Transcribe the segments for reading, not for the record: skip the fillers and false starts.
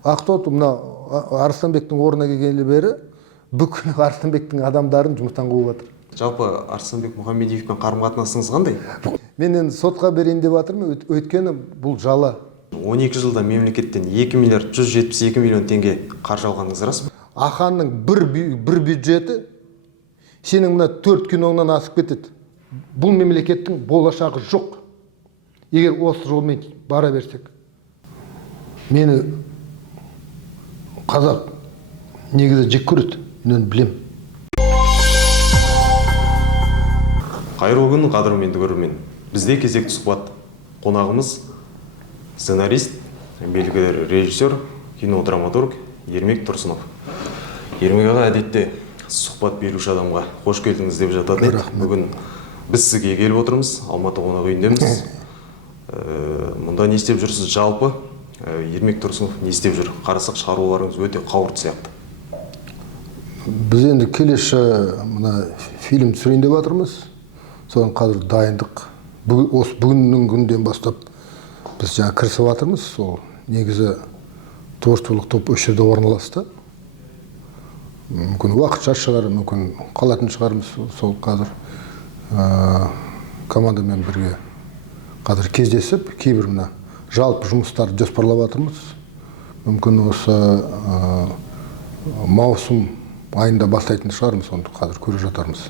Ақтоты мына Арыстанбектің орнына келгелі бері бүкіл Арыстанбектің адамдарын жұмыстан қуып жатыр. Жалпы Арыстанбек Мұхамедиевпен қарым-қатынасыңыз қандай? Мен енді сотқа берейін деп жатырмын, өйткені бұл жала. 12 жылда мемлекеттен 2 миллиард 172 миллион теңге қаржы алғаныңыз рас па? Аханның бір бюджеті сенің мына 4 киноңнан асып кетеді. Бұл мемлекеттің болашағы жоқ. Егер осы жолмен бара берсек. Мені қазақ негізі жек көреді, мен білем. Қайырлы күн, қадірменді көрермен. Бізде кезекті сұхбат. Қонағымыз сценарист, белгілі режиссер, кинодраматург Ермек Тұрсынов. Ермек аға, әдетте сұхбат беруші адамға қош келдіңіз деп жататын еді. Бүгін біз сізге келіп отырмыз, Алматы қонақ үйіндеміз. Мұнда не істеп жүрсіз жалпы? Ермек Тұрсынов не істеп жүр? Қарасақ шығаруларыңыз өте қауырт сияқты. Біз енді келесі мына фильм түсірейін деп жатырмыз. Соған қазір дайындық. Осы бүгіннің күнінен бастап біз жаңа кірісіп жатырмыз. Сол негізі творчестволық топ осы жерде орналасты. Мүмкін уақытша шығар, мүмкін қалатын шығармыз. Сол қазір командамен бірге қазір кездесіп, кейбір мына жалпы жұмыстарды жоспарлап жатырмыз. Мүмкін осы маусым айында бастайтын шығармыз, сонда қазір көріп жатармыз.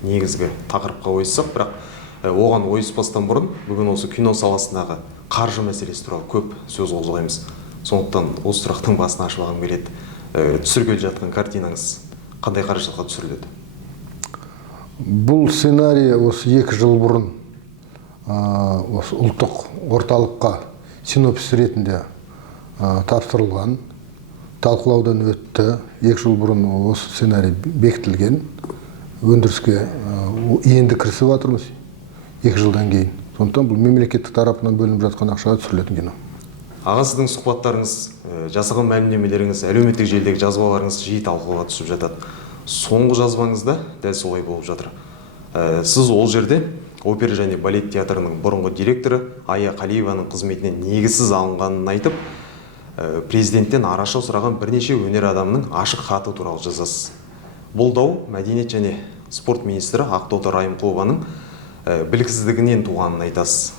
Негізгі тақырыпқа ойыссақ, бірақ оған ойыспастан бұрын бүгін осы кино саласындағы қаржы мәселесі туралы көп сөз қозғаймыз. Сондықтан осы сұрақтың басын ашып алғым келеді. Түсіргелі жатқан картинаңыз қандай қаражатқа түсіріледі? Бұл сценарий осы 2 жыл бұрын осы ұлттық орталыққа синопсис ретінде тапсырылған, талқылаудан өтті. 2 жыл бұрын осы сценарий бекітілген. Өндіріске енді кірісіп жатырмыз 2 жылдан кейін. Сондықтан бұл мемлекеттік тарапынан бөлініп жатқан ақшаға түсірілетін кино. Аға, сіздің сұхбаттарыңыз, жасаған мәлімдемелеріңіз, әлеуметтік желідегі жазбаларыңыз жиі талқылауға түсіп жатады. Соңғы жазбаңызда дәл солай болып жатыр. Сіз ол жерде опера және балет театрының бұрынғы директоры Ая Қалиеваның қызметіне негізсіз алынғанын айтып, президенттен араша сұраған бірнеше өнер адамының ашық хаты туралы жазасыз. Бұл дау мәдениет және спорт министрі Ақтоты Райымқұлованың біліксіздігінен туғанын айтасыз.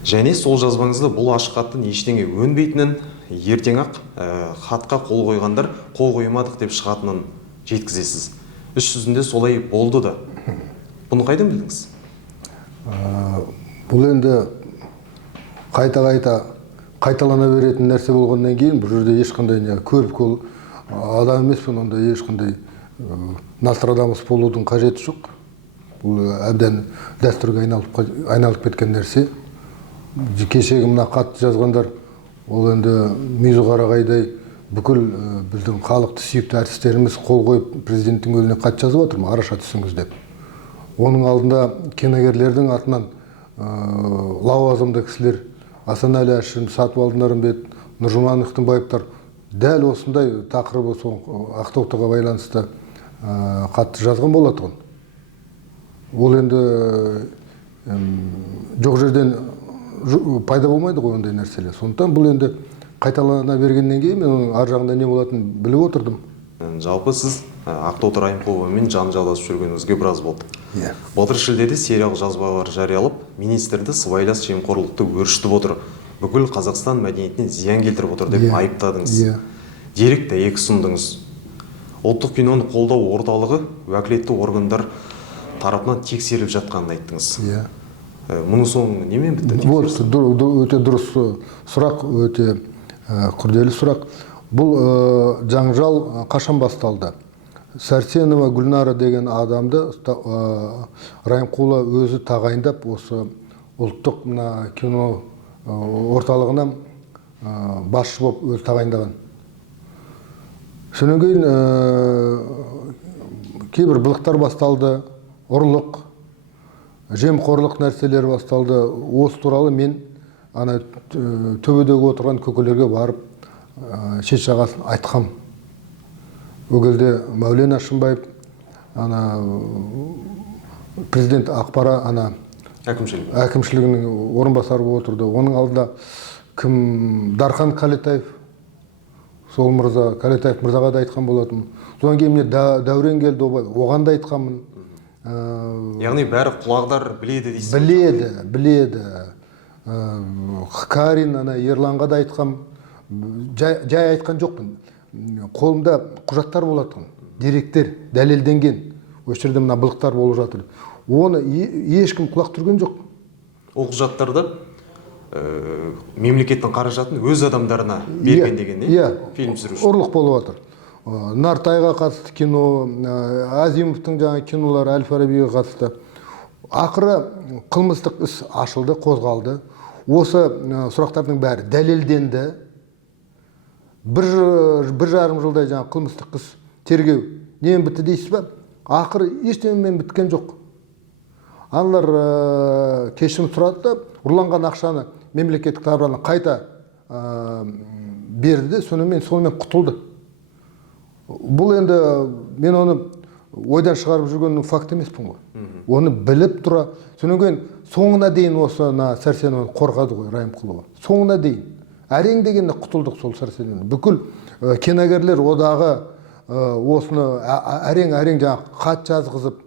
Және сол жазбаңызда бұл ашық хаттың ештеңе өнбейтінін, ертең-ақ хатқа қол қойғандар қол қоймадық деп шығатынын жеткізесіз. Іс жүзінде солай болды да. Бұны қайдан білдіңіз? Бұл енді қайталана беретін нәрсе болғаннан кейін, бұл жерде ешқандай көріп адам емеспін, онда ешқандай Нострадамус болудың қажеті жоқ. Бұл әбден дәстүрге айналып кеткен нәрсе. Кешегі мына хатты жазғандар, ол енді Мүйізқарағайдай бүкіл біздің халықты сүйікті әртістеріміз қол қойып президенттің өзіне хат жазып отыр ма, араша түсіңіз деп. Оның алдында киногерлердің атынан лауазымды кісілер Асанәлі Әшім, Сатыбалды Нарымбет, Нұржұман Ықтымбаевтар дәл осындай тақырыбы Ақтотыға байланысты хатты жазған болатын. Ол енді жоқ жерден пайда болмайды ғой ондай нәрселер. Сондықтан бұл енді қайталана бергеннен кейін мен оның ар жағында не болатынын біліп отырдым. Жалпы сіз Ақтоты Райымқұловамен жанжалдасып жүргеніңізге біраз болды. Былтыр шілдеде сериялық жазбалар жариялап, министрді сыбайлас жемқорлықты өршітіп отыр, бүкіл Қазақстан мәдениетіне зиян келтіріп отыр деп айыптадыңыз. Дерек дәйек ұсындыңыз. Ұлттық киноны қолдау орталығы уәкілетті органдар тарапынан тексеріліп жатқанын айттыңыз. Мұның соңы немен бітті? Өте дұрыс сұрақ, өте күрделі сұрақ. Бұл жаңжал қашан басталды? Сәрсенова Гүлнара деген адамды Райымқұлова өзі тағайындап, осы ұлттық кино орталығына басшы болып өзі тағайындаған. Содан кейін кейбір былықтар басталды, ұрлық, жемқорлық нәрселер басталды. Осы туралы мен төбедегі отырған көкелерге барып шет жағасын айтқам. Ол кезде Мәулен Әшімбаев, президент ақпара әкімшілігінің орынбасары болып отырды. Оның алдында кім Дархан Кәлетаев, сол мырза, Кәлетаев мырзаға да айтқан болатынмын. Содан кейін міне Дәурен келді, оған да айтқанмын. Яғни бәрі құлағдар біледі дейсіз? Біледі. Карин, Ерланға да айтқам. Жай айтқан жоқпын. Қолымда құжаттар болатын, деректер, дәлелденген. Осы жерде мына былықтар болып жатыр. Оны ешкім құлақ түрген жоқ. Ол құжаттарды мемлекеттің қаражатын өз адамдарына берген деген, фильм түсіруші? Ұрлық болып жатыр. Нартайға қатысты кино, Азимовтың жаңа кинолары, Әл-Фарабиге қатысты. Ақыры қылмыстық іс ашылды, қозғалды. Осы сұрақтардың бәрі дәлелденді. Бір жарым жылдай жаңа қылмыстық іс тергеу немен бітті дейсіз ба? Ақыры ештеңемен біткен жоқ. Аналар кешірім сұрады да, ұрланған ақшаны мемлекеттік табарына қайта берді, сонымен құтылды. Бұл енді мен оны ойдан шығарып жүргеннің факт емеспін ғой. Оны біліп тұра, сонымен соңына дейін осы Сәрсенова қорғады ғой Райымқұлова. Соңына дейін. Әрең дегенде құтылдық сол Сәрсенова. Бүкіл киногерлер одағы осыны әрең жаңа хат жазғызып,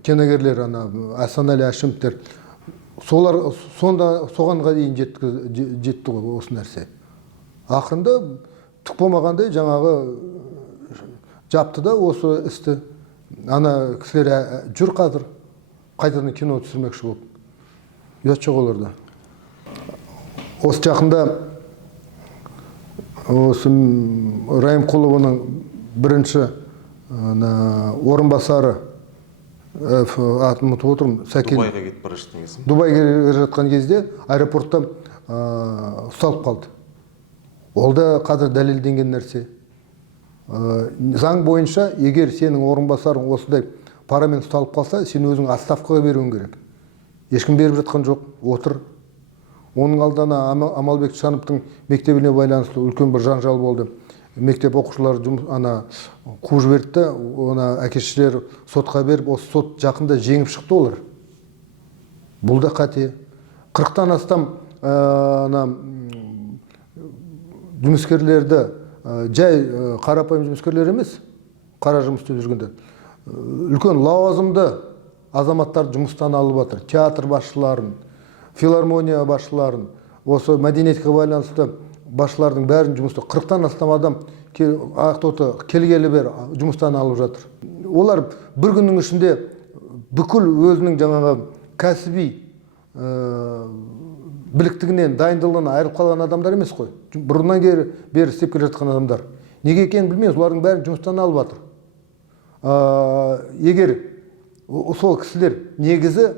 киногерлер Асанәлі Әшімовтер, солар соғанға дейін жетті ғой осы нәрсе. Ақырында түк болмағандай жаңағы жапты да осы істі. Кісілер жүр қазір, қайтадан кино түсірмекші болып. Ұят жоқ оларда. Осы жақында осы Райымқұлованың бірінші орынбасары, атын ұмытып отырмын, Сәкен. Дубайға кетіп бара жатқан кезде. Дубайға кетіп жатқан кезде аэропортта ұсталып қалды. Ол да қазір дәлелденген нәрсе. Заң бойынша, егер сенің орынбасарың осындай парамен ұсталып қалса, сен өзің отставкаға беруің керек. Ешкім беріп жатқан жоқ, отыр. Оның алдына Амалбек Шановтың мектебіне байланысты үлкен бір жанжал болды. Мектеп оқушылары қуып жіберді, оны әке-шешелері сотқа беріп, осы сот жақында жеңіп шықты олар. Бұл да қате. 40-тан астам жұмыскерлерді, жай қарапайым жұмыскерлер емес, қара жұмыс істеп жүргенде, үлкен лауазымды азаматтар жұмыстан алып жатыр. Театр басшыларын, филармония басшыларын, осы мәдениетке байланысты басшылардың бәрін жұмысты 40-тан астам адам Ақтоты келгелі бер жұмыстан алып жатыр. Олар бір күннің ішінде бүкіл өзінің жаңағы кәсіби біліктігінен, дайындығынан айырылып қалған адамдар емес қой. Бұрыннан бері істеп келе жатқан адамдар. Неге екенін білмейміз, олардың бәрін жұмыстан алып жатыр. Егер сол кісілер негізі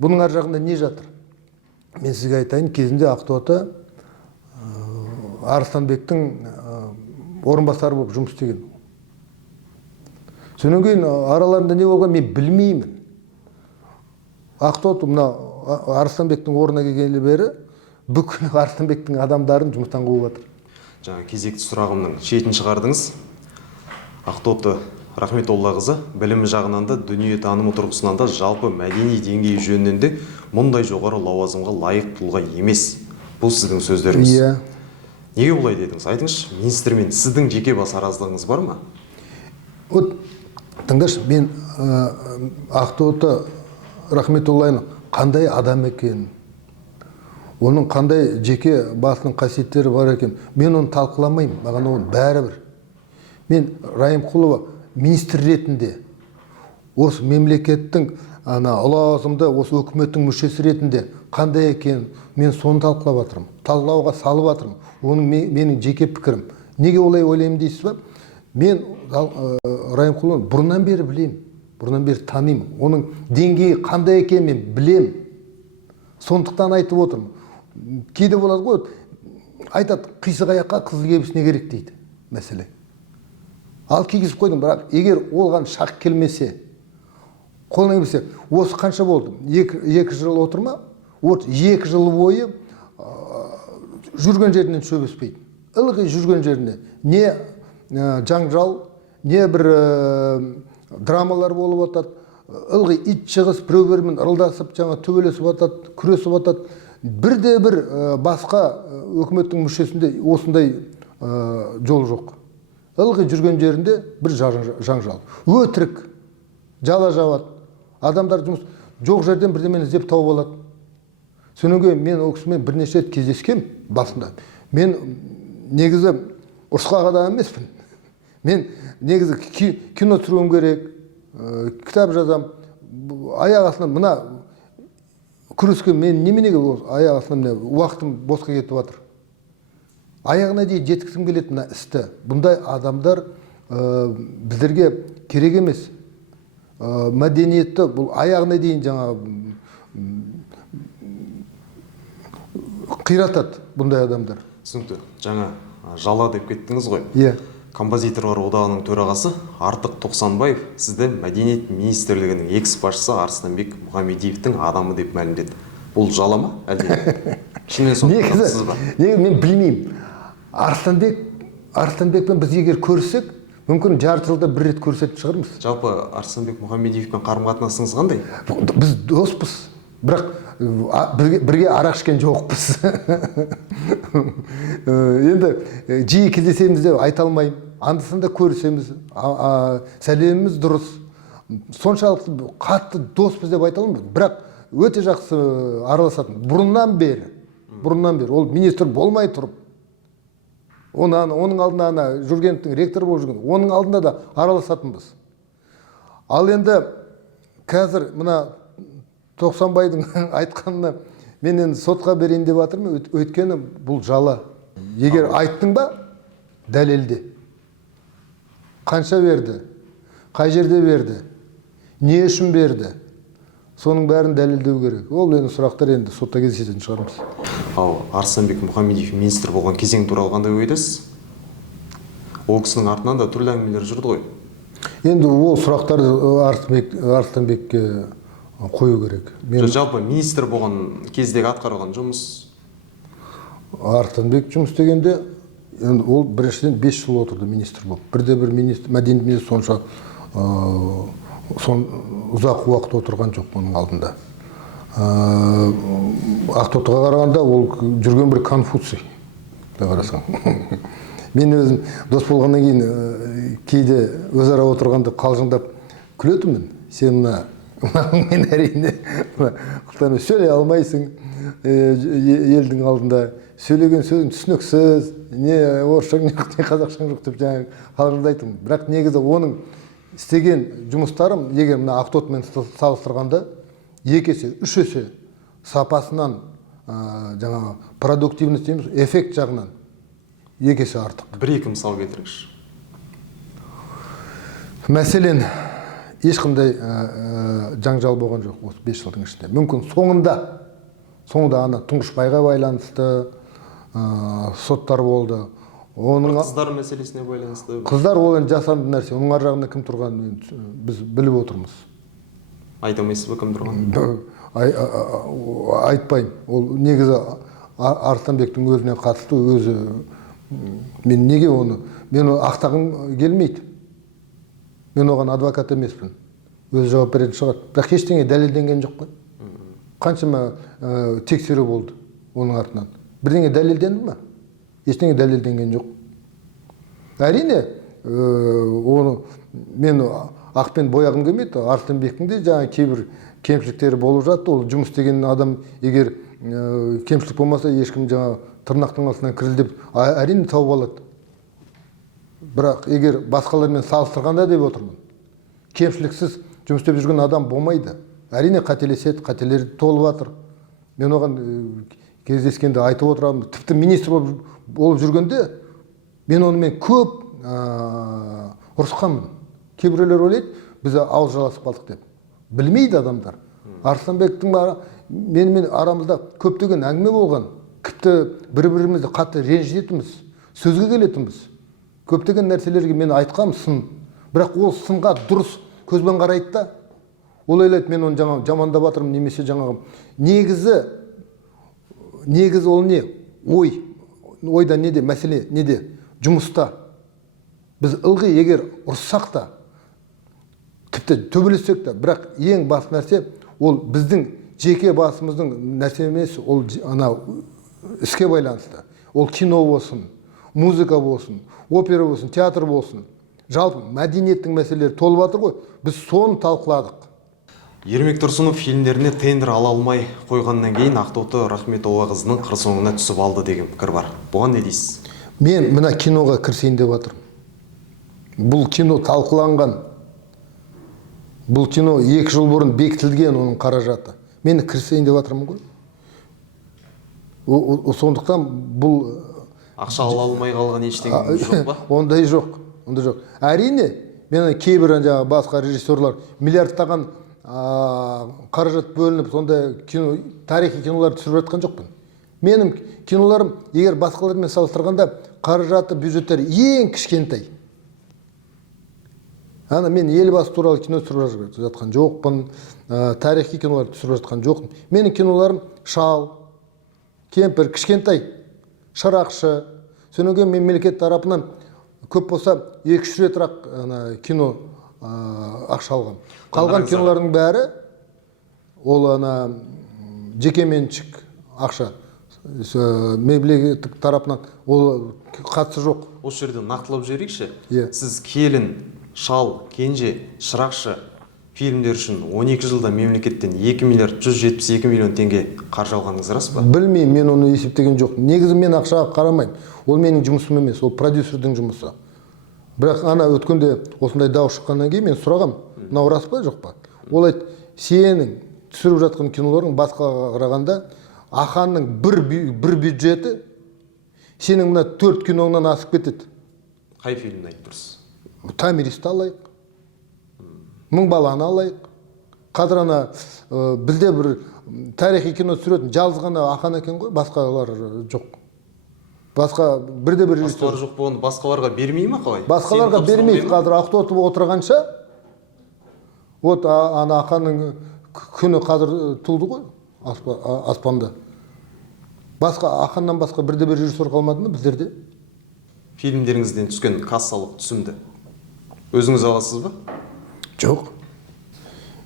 бұның ар жағында не жатыр? Мен сізге айтайын, кезінде Ақтоты Арыстанбектің орынбасары болып жұмыс істеген. Сонан кейін араларында не болған мен білмеймін. Ақтоты мына Арыстанбектің орнына келгелі бері бүкіл Арыстанбектің адамдарын жұмыстан қуып жатыр. Жаңа кезекті сұрағымның шетін шығардыңыз. Ақтоты Рахметоллақызы білімі жағынан да, дүние танымы тұрғысынан да, жалпы мәдени деңгейі жөнінен де мұндай жоғары лауазымға лайық тұлға емес. Бұл сіздің сөздеріңіз. Иә. Неге олай дедіңіз? Айтыңызшы, министрмен сіздің жеке бас араздығыңыз бар ма? Тыңдашы, мен Ақтоты Рахметолланың қандай адам екенін, оның қандай жеке басының қасиеттері бар екен, мен оны талқыламаймын, маған оның бәрібір. Мен Райымқұлова министр ретінде, осы мемлекеттің лауазымды, осы өкіметтің мүшесі ретінде қандай екенін мен соны талқылап жатырмын, талқылауға салып жатырмын. Оның менің жеке пікірім. Неге олай ойлаймын дейсіз ба? Мен Райымқұлованы бұрыннан бері білемін, бұрыннан бері танимын. Оның деңгейі қандай екенін мен білемін. Сондықтан айтып отырмын. Кейде болады ғой, айтады, қисық аяққа қызыл кебіс не керек дейді мәселе. Ал кигізіп қойдым, бірақ егер олған шақ келмесе, қолына келмесе, осы қанша болды? 2 жыл отыр ма? 2 жыл бойы жүрген жерінен шөбеспейді. Ылғи жүрген жеріне. Не жаңжал, не бір драмалар болып атады. Ылғи ит шығыс біреу-бірімен ырылдасып, төбелесіп атады, күресіп атады. бірде-бір басқа өкіметтің мүшесінде осындай жол жоқ. Ылғи жүрген жерінде бір жаңжал. Өтірік, жала жабады. Адамдар жұмыс жоқ жерден бірдемені іздеп тауып алады. Сонан кейін мен ол кісімен бірнеше рет кездескем басында. Мен негізі ұрысқақ адам емеспін. Мен негізі кино түсіруім керек, кітап жазам. Аяқ астынан мына күреске мен неменеге аяқ астынан уақытым босқа кетіп жатыр. Аяғына дейін жеткізгім келеді мына істі. Бұндай адамдар біздерге керек емес. Мәдениетті бұл аяғына дейін жаңа қиратады бұндай адамдар. Түсінікті. Жаңа жала деп кеттіңіз ғой. Иә. Композиторлар одағының төрағасы Артық Тоқсанбаев сізді Мәдениет министрлігінің экс-басшысы Арыстанбек Мұхамедиевтің адамы деп мәлімдеді. Бұл жала ма? Әлде шынымен сонсыз ба? Негізі мен білмеймін. Арыстанбекпен біз егер көрсек, мүмкін жарты жылда бір рет көрсетіп шығармыз. Жалпы Арыстанбек Мұхамедиевпен қарым-қатынасыңыз қандай? Біз доспыз, бірақ бірге арақ ішкен жоқпыз. Енді жиі кездесеміз деп айта алмаймын. Анда-санда көрісеміз, сәлеміміз дұрыс. Соншалықты қатты доспыз деп айта алмаймын, бірақ өте жақсы араласатын. Бұрыннан бері. Ол министр болмай тұрып, оның алдында Жүргеновтің ректор болып жүрген, оның алдында да араласатынбыз. Ал енді қазір мына Тоқсанбайдың айтқанына мен енді сотқа берейін деп жатырмын, өйткені бұл жала. Егер айттың ба, дәлелде. Қанша берді? Қай жерде берді? Не үшін берді? Соның бәрін дәлелдеу керек. Ол енді сұрақтар енді сотта кездесетін шығармыз. Ал Арыстанбек Мұхамедиев министр болған кезең туралы қандай ойдасыз? Ол кісінің артынан да түрлі әңгімелер жүрді ғой. Енді ол сұрақтарды Арыстанбекке қою керек. Жалпы министр болған кездегі атқарған жұмыс? Арыстанбек жұмыс дегенде, ол біріншіден 5 жыл отырды министр болып. Бірде-бір мәдениет министр сонша ұзақ уақыт отырған жоқ оның алдында. Ақтотыға қарағанда ол жүрген бір Конфуций. Қарасаң. Мен өзім дос болғаннан кейін кейде өзара отырғанда қалжыңдап күлетінмін. Сен мен әрине сөйлей алмайсың елдің алдында. Сөйлеген сөзің түсініксіз, не орысшаң, не қазақшаң жоқ деп жаңағы қалжыңдайтын. Бірақ негізі оның істеген жұмыстарым, егер мына Ақтотымен салыстырғанда, 2 есе, 3 есе сапасынан, жаңағы продуктивность дейміз, эффект жағынан 2 есе артық. 1-2 мысал келтіріңізші. Мәселен, ешқандай жаңжал болған жоқ осы 5 жылдың ішінде. Мүмкін соңында ана Тұңғышбайға байланысты соттар болды. Қыздар мәселесіне байланысты. Қыздар ол енді жасанды нәрсе. Оның ар жағында кім тұрғанын біз біліп отырмыз. Айта алмайсыз ба кім тұрғанын? Айтпаймын. Ол негізі Арыстанбектің өзіне қатысты, өзі мен неге оны? Мен ақтағым келмейді. Мен оған адвокат емеспін. Өзі жауап беретін шығар. Бірақ ештеңе дәлелденген жоқ қой. Қаншама тексеру болды оның артынан. Бірдеңе дәлелденді ме? Ештеңе дәлелденген жоқ. Әрине, оны мен ақпен бояғым келмейді. Арыстанбектің де жаңа кейбір кемшіліктері болып жатты. Ол жұмыс деген адам егер кемшілік болмаса, ешкім жаңа тырнақтың астынан кірді деп әрине тауып алады. Бірақ егер басқалармен салыстырғанда деп отырмын, кемшіліксіз жұмыс істеп жүрген адам болмайды. Әрине қателеседі, қателері толып жатыр. Мен оған кездескенде айтып отырамын. Тіпті министр болып жүргенде мен онымен көп ұрысқанмын. Кейбіреулер ойлайды, біз ауыз жаласып қалдық деп. Білмейді адамдар. Арыстанбектің менімен арамызда көптеген әңгіме болған. Тіпті бір-бірімізді қатты ренжітетінбіз, сөзге келетінбіз. Көптеген нәрселерге мен айтқам сын. Бірақ ол сынға дұрыс көзбен қарайды да. Ол ойлайды, мен оны жамандап жатырмын, немесе жаңағы негізі ол не? Ойда неде? Мәселе неде? Жұмыста. Біз ылғи егер ұрыссақ та, тіпті төбелессек та, бірақ ең басты нәрсе ол біздің жеке басымыздың нәрсе емес, ол ана іске байланысты. Ол кино болсын, музыка болсын, опера болсын, театр болсын. Жалпы мәдениеттің мәселелері толып жатыр ғой. Біз соны талқыладық. Ермек Тұрсынов фильмдеріне тендер ала алмай қойғаннан кейін Ақтоты Рахметова қызының қыр соңына түсіп алды деген пікір бар. Бұған не дейсіз? Мен мына киноға кірсейін деп жатырмын. Бұл кино талқыланған. Бұл кино 2 жыл бұрын бекітілген оның қаражаты. Мен кірсейін деп жатырмын ғой. Сондықтан бұл Ақша ала алмай қалған ештеңе жоқ па? Ондай жоқ. Ондай жоқ. Әрине, мен кейбір басқа режиссерлар миллиардтаған қаражат бөлініп, сондай кино, тарихи кинолар түсіріп жатқан жоқпын. Менің киноларым, егер басқалармен салыстырғанда, қаражаты, бюджеттері ең кішкентай. Мен елбасы туралы кино түсіріп жатқан жоқпын, тарихи кинолар түсіріп жатқан жоқпын. Менің киноларым шал, кемпір, кішкентай, шырақшы. Содан кейін мемлекет тарапынан көп болса 2-3 ретрақ кино ақша алған. Қалған кинолардың бәрі ол жекеменшік ақша. Мемлекеттік тарапынан ол қатысы жоқ. Осы жерде нақтылап жіберейікші. Сіз келін, шал, кенже, шырақшы фильмдер үшін 12 жылда мемлекеттен 2 миллиард 172 миллион теңге қаржы алғаныңыз рас па? Білмеймін, мен оны есептеген жоқ. Негізі мен ақшаға қарамаймын. Ол менің жұмысым емес, ол продюсердің жұмысы. Бірақ өткенде осындай дау шыққаннан кейін мен сұрағам, мынау рас па жоқ па? Ол айт, сенің түсіріп жатқан киноларың басқаға қарағанда Аханның бір бюджеті сенің мына 4 киноңнан асып кетеді. Қай фильмді айтып тұрсыз? Томиристі алайық, Мың баланы алайық. Қазір бізде бір тарихи кино түсіретін жалғыз ғана Ахан екен ғой, басқалар жоқ. Басқа бірде-бір режиссер жоқ болғанда басқаларға бермей ма қалай? Басқаларға бермейді. Қазір Ақтоты отырғанша, вот Аханның күні қазір туылды ғой аспанда. Аханнан басқа бірде-бір режиссер қалмады ма біздерде? Фильмдеріңізден түскен кассалық түсімді өзіңіз аласыз ба? Жоқ.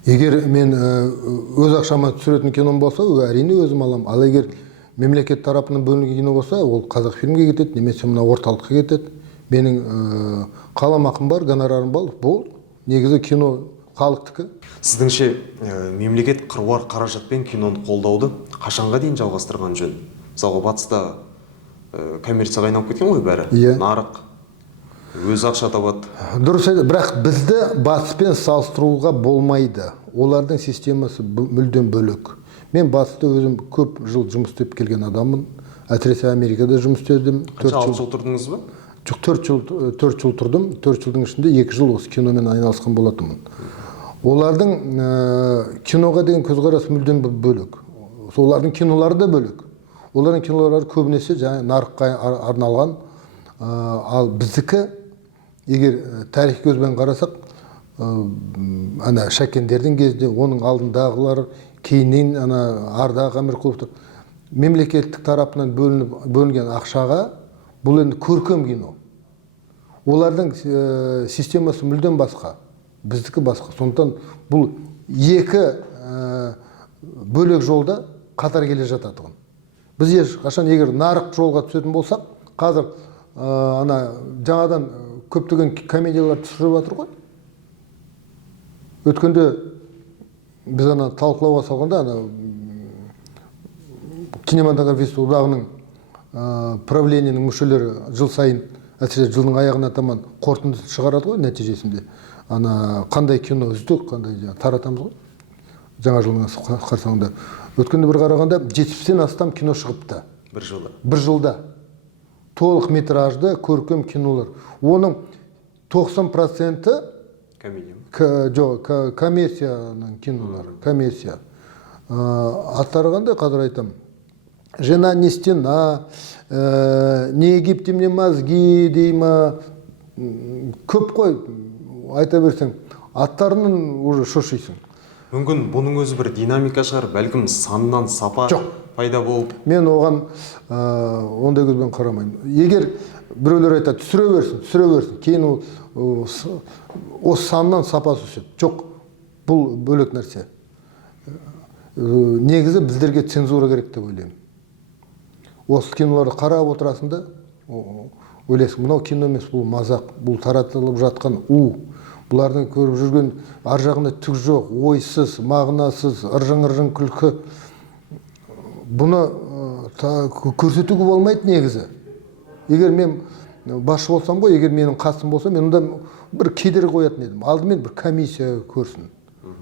Егер мен өз ақшама түсіретін кином болса, әрине өзім алам. Ал егер мемлекет тарапынан бөлінген кино болса, ол Қазақфильмге кетеді, немесе мына орталыққа кетеді. Менің қаламақым бар, гонорарым бар, бұл негізі кино халықтікі. Сіздіңше мемлекет қыруар қаражатпен киноны қолдауды қашанға дейін жалғастырған жөн? Мысалға батыста коммерцияға айналып кеткен ғой бәрі. Нарық өз ақша табады. Дұрыс айтады, бірақ бізді батыспен салыстыруға болмайды. Олардың системасы мүлдем бөлек. Мен батыста өзім көп жыл жұмыс істеп келген адаммын. Әсіресе Америкада жұмыс істедім. 6 жыл тұрдыңыз ба? Жоқ, 4 жыл тұрдым. 4 жылдың ішінде 2 жыл осы киномен айналысқан болатынмын. Олардың киноға деген көзқарасы мүлдем бөлек. Олардың кинолары да бөлек. Олардың кинолары көбінесе нарыққа арналған. Ал біздікі, егер тарих көзбен қарасақ, Шәкендердің кезде, оның алдындағылар, кейіннен Ардағы Әмірқұловтар мемлекеттік тарапынан бөлінген ақшаға бұл енді көркем кино. Олардың системасы мүлдем басқа, біздікі басқа. Сондықтан бұл екі бөлек жолда қатар келе жатады. Біз ешқашан егер нарық жолға түсетін болсақ, қазір жаңадан көптеген комедиялар түсіріп жатыр ғой. Өткенде біз талқылауға салғанда кинематографист одағының правлениенің мүшелері жыл сайын, әсіресе жылдың аяғына таман қорытынды шығарады ғой нәтижесінде. Қандай кино үздік, қандай таратамыз ғой. Жаңа жылдың қарсаңында. Өткенде бір қарағанда 70-тен астам кино шығыпты. Бір жылда. Толық метражды көркем кинолар. Оның 90% коммерцияның кинолары. Коммерция. Аттары қандай қазір айтам. Жена не стена, не Египте мне мозги дейма. Көп қой, айта берсең, аттарынан уже шошисың. Мүмкін бұның өзі бір динамика шығар, бәлкім саннан сапа пайда болып. Мен оған ондай көзбен қарамаймын. Егер біреулер айтады, түсіре берсін, кейін осы саннан сапасы түседі. Жоқ, бұл бөлек нәрсе. негізі біздерге цензура керек деп ойлаймын. Осы киноларды қарап отырасың да, ойлайсың, мынау кино емес, бұл мазақ, бұл таратылып жатқан бұлардың көріп жүрген ар жағында түк жоқ, ойсыз, мағынасыз, ыржың күлкі. Бұны көрсетуге болмайды негізі. Егер мен басшы болсам ғой, егер менің қасым болса, мен онда бір кедергі қоятын едім. Алдымен бір комиссия көрсін,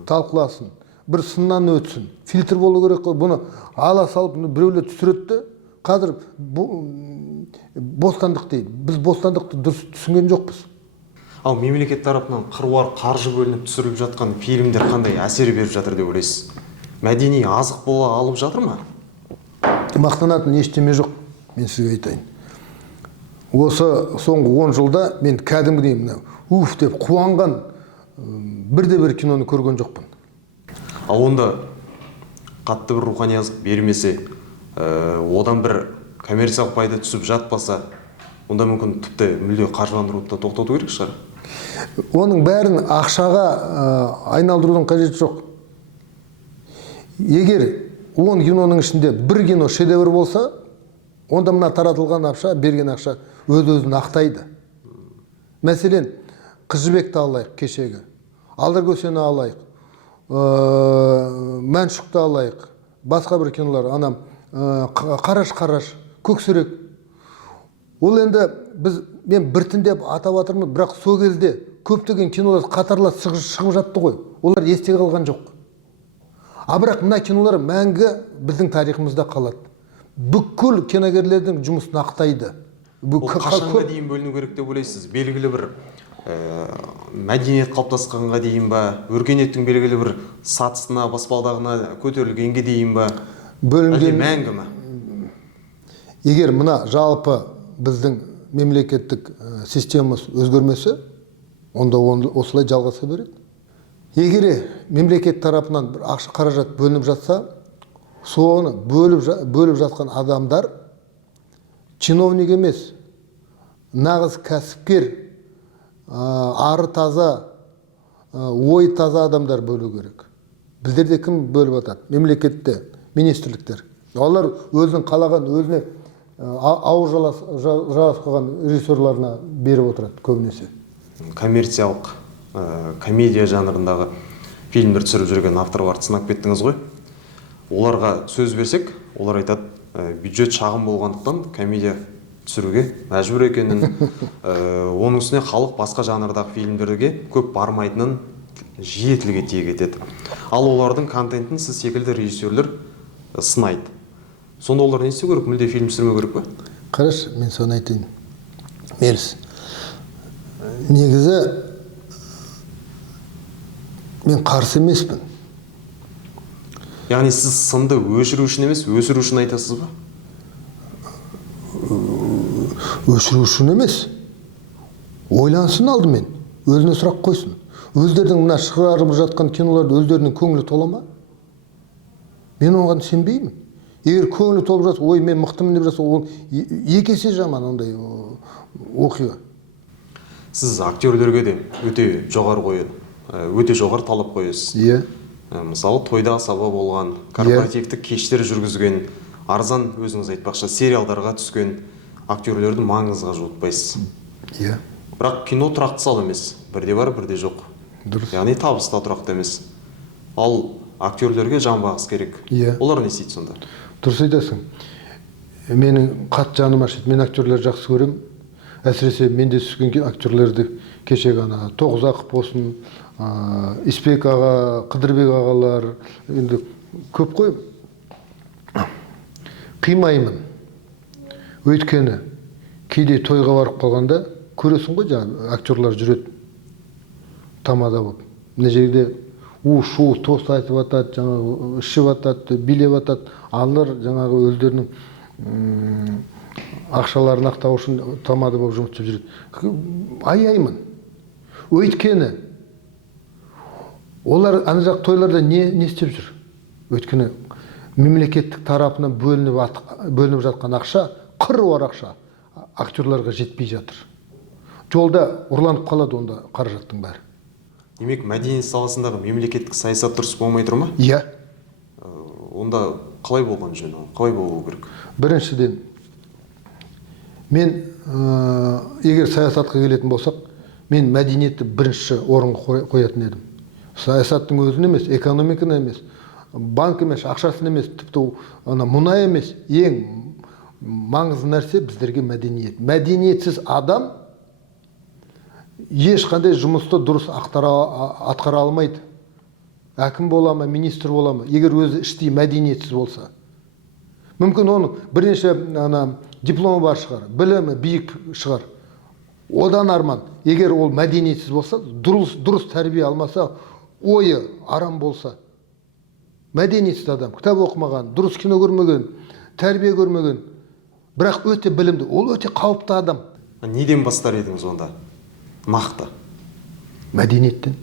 талқыласын, бір сыннан өтсін, фильтр болу керек қой. Бұны ала салып, біреулер түсіретті. Қазір бостандық дейді. Біз бостандықты дұрыс түсінген жоқпыз. Ал мемлекет тарапынан қыруар қаржы бөлініп түсіріліп жатқан фильмдер қандай әсер беріп жатыр деп ойлайсыз? Мәдени азық бола алып жатыр ма? Мақтанатын ештеме жоқ, мен сізге айтайын. Осы соңғы 10 жылда мен кәдімгідей деп қуанған бірде-бір киноны көрген жоқпын. Ал онда қатты бір рухани азық бермесе, одан бір коммерциялық пайда түсіп жатпаса, онда мүмкін тіпті мүлде қаржыландыруды да тоқтату керек шығар. Оның бәрін ақшаға айналдырудың қажеті жоқ. Егер 10 киноның ішінде бір кино шедевр болса, онда мына таратылған ақша, берген ақша өз-өзін ақтайды. Мәселен, Қыз жібекті алайық, кешегі. Алдаркөсені алайық, Мәншүкті алайық, басқа бір кинолар, анам Қараш, Көксүрек. Ол енді мен біртіндеп атап жатырмын, бірақ сол кезде көптеген кинолар қатарлас шығып жатты ғой. Олар есте қалған жоқ. Бірақ мына кинолар мәңгі біздің тарихымызда қалады. Бүкіл киногерлердің жұмысын ақтайды. Ол қашанға дейін бөліну керек деп ойлайсыз? Белгілі бір мәдениет қалыптасқанға дейін ба, өркениеттің белгілі бір сатысына, баспалдағына көтерілгенге дейін ба, әлде мәңгі ма? Егер мына жалпы біздің мемлекеттік системамыз өзгермесе, онда осылай жалғаса береді. Егер мемлекет тарапынан бір ақша қаражат бөлініп жатса, соны бөліп жатқан адамдар чиновник емес, нағыз кәсіпкер, ары таза, ой таза адамдар бөлу керек. Біздерде кім бөліп жатады? Мемлекетте, министрліктер. Олар өзінің қалаған, өзіне ауыр жалас қойған режиссерларына беріп отырады көбінесе. Коммерциялық, комедия жанрындағы фильмдер түсіріп жүрген авторларды сынап кеттіңіз ғой. Оларға сөз берсек, олар айтады, бюджет шағын болғандықтан комедия түсіруге мәжбүр екенін, оның үстіне халық басқа жанрдағы фильмдерге көп бармайтынын жиі тілге тиек етеді. Ал олардың контентін сіз секілді режиссерлер сынайды. Сонда олар не істеу керек? Мүлде фильм түсірмеу керек пе? Қараш, мен соны айтайын. Меліс, негізі мен қарсы емеспін. Яғни сіз сынды өшіру үшін емес, өсіру үшін айтасыз ба? Өшіру үшін емес. Ойлансын алдымен, өзіне сұрақ қойсын. Өздердің мына шығарып жатқан киноларды өздерінің көңілі тола ма? Мен оған сенбеймін. Егер көңілі толып жатса, ой, мен мықтымын деп жатса, ол екі есе жаман ондай оқиға. Сіз актерлерге де өте жоғары қояды, өте жоғары талап қоясыз. Иә. Мысалы, тойда асаба болған, корпоративтік кештер жүргізген, арзан өзіңіз айтпақшы сериалдарға түскен актерлерді маңызға жуытпайсыз. Иә. Бірақ кино тұрақты сал емес, бірде бар, бірде жоқ. Дұрыс. Яғни табыс та тұрақты емес. Ал актерлерге жан бағыс керек. Иә. Олар не істейді сонда? Дұрыс айтасың. Менің қатты жаным ашиды. Мен актерлерді жақсы көремін. Әсіресе менде түскен актерлерді кешегі Тоғызақов болсын, Испек аға, Қыдырбек ағалар, енді көп қой. Қимаймын. Өйткені кейде тойға барып қалғанда көресің ғой, жаңағы актерлар жүреді тамада болып. Мына жерде шу тост айтып атады, жаңағы ішіп атады, билеп атады. Алар жаңағы өздерінің ақшаларын ақтау үшін тамада болып жұмыс істеп жүреді. Аяймын. Өйткені олар ана жақ тойларда не істеп жүр? Өйткені мемлекеттік тарапынан бөлініп жатқан ақша, қыруар ақша актерларға жетпей жатыр. Жолда ұрланып қалады онда қаражаттың бәрі. Демек, мәдениет саласындағы мемлекеттік саясат дұрыс болмай тұр ма? Иә. онда қалай болған жөн, қалай болу керек? Біріншіден, мен егер саясатқа келетін болсақ, мен мәдениетті бірінші орынға қоятын едім. Саясаттың өзін емес, экономиканы емес, банк емес, ақшасын емес, тіпті мұнай емес, ең маңызды нәрсе біздерге мәдениет. Мәдениетсіз адам ешқандай жұмысты дұрыс атқара алмайды. Әкім бола ма, министр бола ма, егер өзі іштей мәдениетсіз болса. Мүмкін оның бірнеше дипломы бар шығар, білімі биік шығар. Одан арман, егер ол мәдениетсіз болса, дұрыс тәрбие алмаса, ойы арам болса, мәдениетсіз адам, кітап оқымаған, дұрыс кино көрмеген, тәрбие көрмеген, бірақ өте білімді, ол өте қауіпті адам. Неден бастар едіңіз онда? Нақты. Мәдениеттен.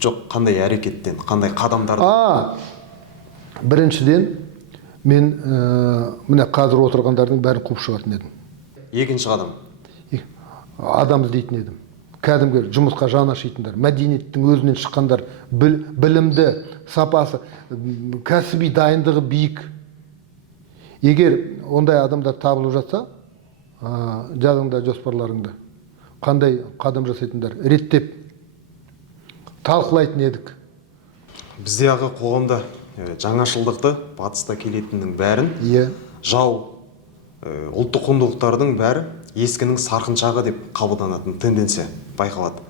Жоқ, қандай әрекеттен, қандай қадамдардан? Біріншіден, мен міне қазір отырғандардың бәрін қуып шығатын едім. Екінші қадам? Адам іздейтін едім. Кәдімгі жұмысқа жаны ашитындар, мәдениеттің өзінен шыққандар, білімді, сапасы, кәсіби дайындығы биік. Егер ондай адамдар табылып жатса, жазыңдар жоспарларыңды. Қандай қадам жасайтындар, реттеп талқылайтын едік. Біздегі қоғамда жаңашылдықты батыста келетіннің бәрін жау, ұлттық құндылықтардың бәрі ескінің сарқыншағы деп қабылданатын тенденция байқалады.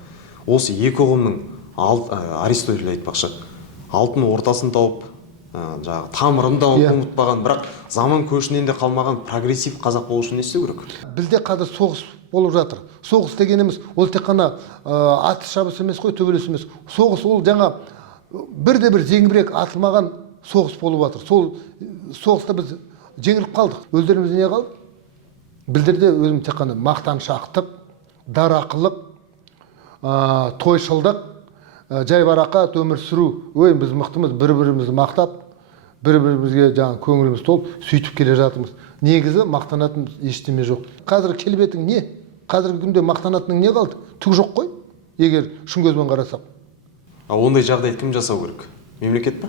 Осы екі ұғымның Аристотель айтпақшы, алтын ортасын тауып, тамырын да ұмытпаған, бірақ заман көшінен де қалмаған прогрессив қазақ болу үшін не істеу керек? Бізде қазір соғыс болып жатыр. Соғыс дегеніміз ол тек қана атыс шабыс емес қой, төбелес емес. Соғыс ол жаңа бірде-бір зеңбірек атылмаған соғыс болып жатыр. Сол соғыста біз жеңіліп қалдық. Өздеріміз не қалды? Біздерде өзіміз тек қана мақтаншақтық, дарақылық, тойшылдық, жайбарақат өмір сүру. Ой, біз мықтымыз, бір-бірімізді мақтап, бір-бірімізге көңіліміз толып, сөйтіп келе жатырмыз. Негізі мақтанатын ештеме жоқ. Қазір келбетің не? Қазіргі күнде мақтанатының не қалды? Түк жоқ қой, егер шын көзбен қарасақ. Ондай жағдайды кім жасау керек? Мемлекет па?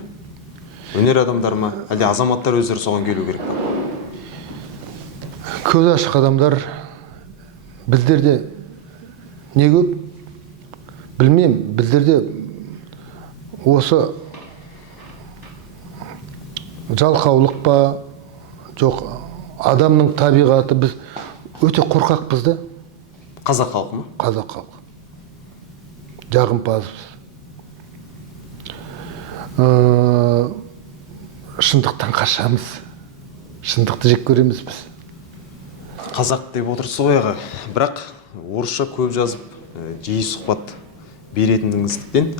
Өнер адамдар ма? Әлде азаматтар өздері соған келу керек па? Көз ашық адамдар біздерде не көп? Білмеймін, біздерде осы жалқаулық па, жоқ, адамның табиғаты, біз өте қорқақпыз да. Қазақ халқы ма? Қазақ халқы. Жағымпазбыз. Шындықтан қашамыз. Шындықты жек көреміз біз. Қазақ деп отырсыз ғой аға, бірақ орысша көп жазып, жиі сұхбат беретіндігіңізден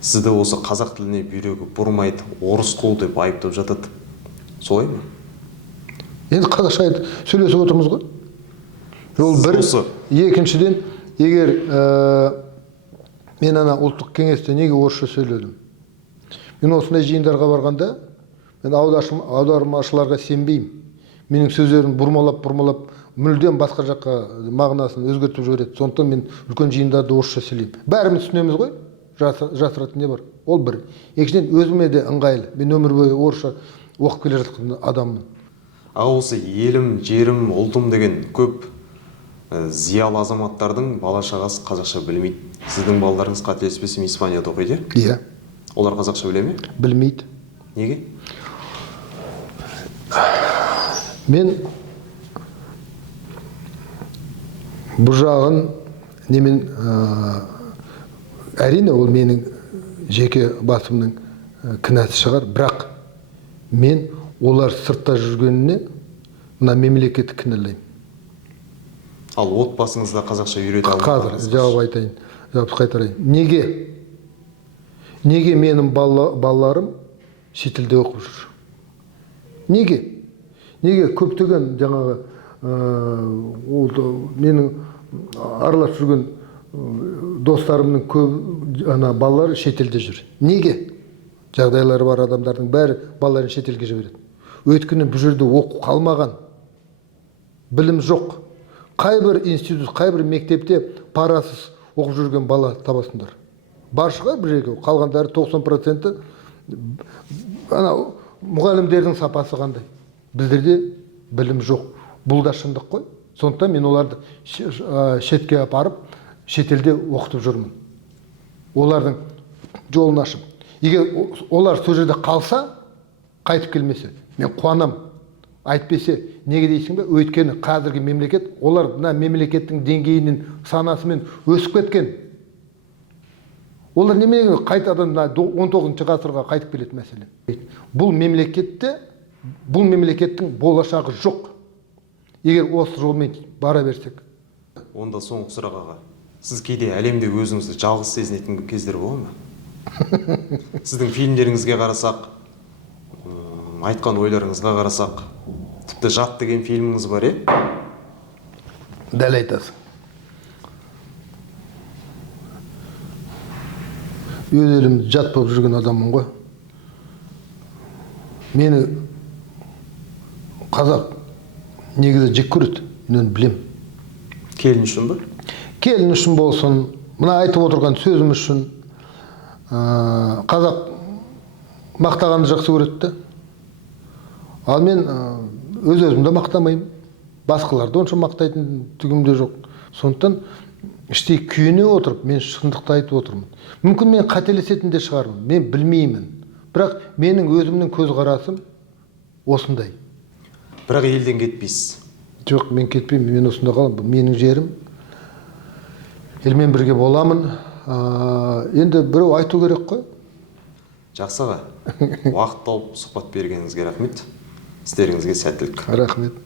сізді осы қазақ тіліне бүйрегі бұрмайды, орыс қол деп айыптап жатады. Солай ма? Енді қазақша сөйлесіп отырмыз ғой. Ол бір. Екіншіден, егер мен ұлттық кеңесте неге орысша сөйледім? Мен осындай жиындарға барғанда, мен аудармашыларға сенбеймін. Менің сөздерін бұрмалап, мүлдем басқа жаққа мағынасын өзгертіп жібереді. Сондықтан мен үлкен жиындарды орысша сөйлеймін. Бәріміз түсінеміз ғой, жасыратын не бар? Ол бір. Екіншіден, өзіме де ыңғайлы. Мен өмір бойы орысша оқып келе жатқан адаммын. Осы елім, жерім, ұлтым деген көп зиялы азаматтардың бала шағасы қазақша білмейді. Сіздің балаларыңыз қателеспесем Испанияда оқиды? Иә. Олар қазақша біле ме? Білмейді. Неге? Мен бұл жағын немен әрине ол менің жеке басымның кінәсі шығар, бірақ мен олар сыртта жүргеніне мына мемлекетті кінәлаймын. Ал отбасыңызда қазақша үйрете алмадыңыз? Қазір жауап айтайын, жауап қайтарайын. Неге? Неге менің балаларым шетелде оқып жүр? Неге? Неге көптеген жаңағы менің аралас жүрген достарымның көп балалары шетелде жүр? Неге? Жағдайлары бар адамдардың бәрі балаларын шетелге жібереді. Өйткені бұл жерде оқу қалмаған, білім жоқ. Қайбір институт, қайбір мектепте парасыз оқып жүрген бала табасыңдар. Бар шығар бір жерге, қалғандары 90% мұғалімдердің сапасы қандай? Біздерде білім жоқ. Бұл да шындық қой. Сондықтан мен оларды шетке апарып, шетелде оқытып жүрмін. Олардың жолын ашып. Егер олар сол жерде қалса, қайтып келмесе, мен қуанам. Айтпесе, неге дейсің бе? Өйткені қазіргі мемлекет, олар мына мемлекеттің деңгейінің санасымен өсіп кеткен. Олар немене қайтадан 19 ғасырға қайтып келеді мәселе. Бұл мемлекеттің болашағы жоқ. Егер осы жолмен бара берсек. Онда соңғы сұрақ аға. Сіз кейде әлемде өзіңізді жалғыз сезінетін кездер бола ма? Сіздің фильмдеріңізге қарасақ, айтқан ойларыңызға қарасақ, тіпті жат деген фильміңіз бар, Дәл айтасың. Өз елімде жат болып жүрген адаммын ғой. Мені қазақ негізі жек көреді, мен білем. Келін үшін ба? Келін үшін болсын, мына айтып отырған сөзім үшін қазақ мақтағанды жақсы көреді. Ал мен өз-өзімді мақтамаймын. Басқаларды онша мақтайтын түгімде жоқ. Сондықтан іштей күйіне отырып, мен шындықты айтып отырмын. Мүмкін мен қателесетін де шығармын, мен білмеймін. Бірақ менің өзімнің көзқарасым осындай. Бірақ елден кетпейсіз. Жоқ, мен кетпеймін, мен осында қаламын. Бұл менің жерім. Елмен бірге боламын. Енді біреу айту керек қой. Жақсы аға. Уақыт тауып сұхбат бергеніңізге рахмет. Істеріңізге сәттілік. Рахмет.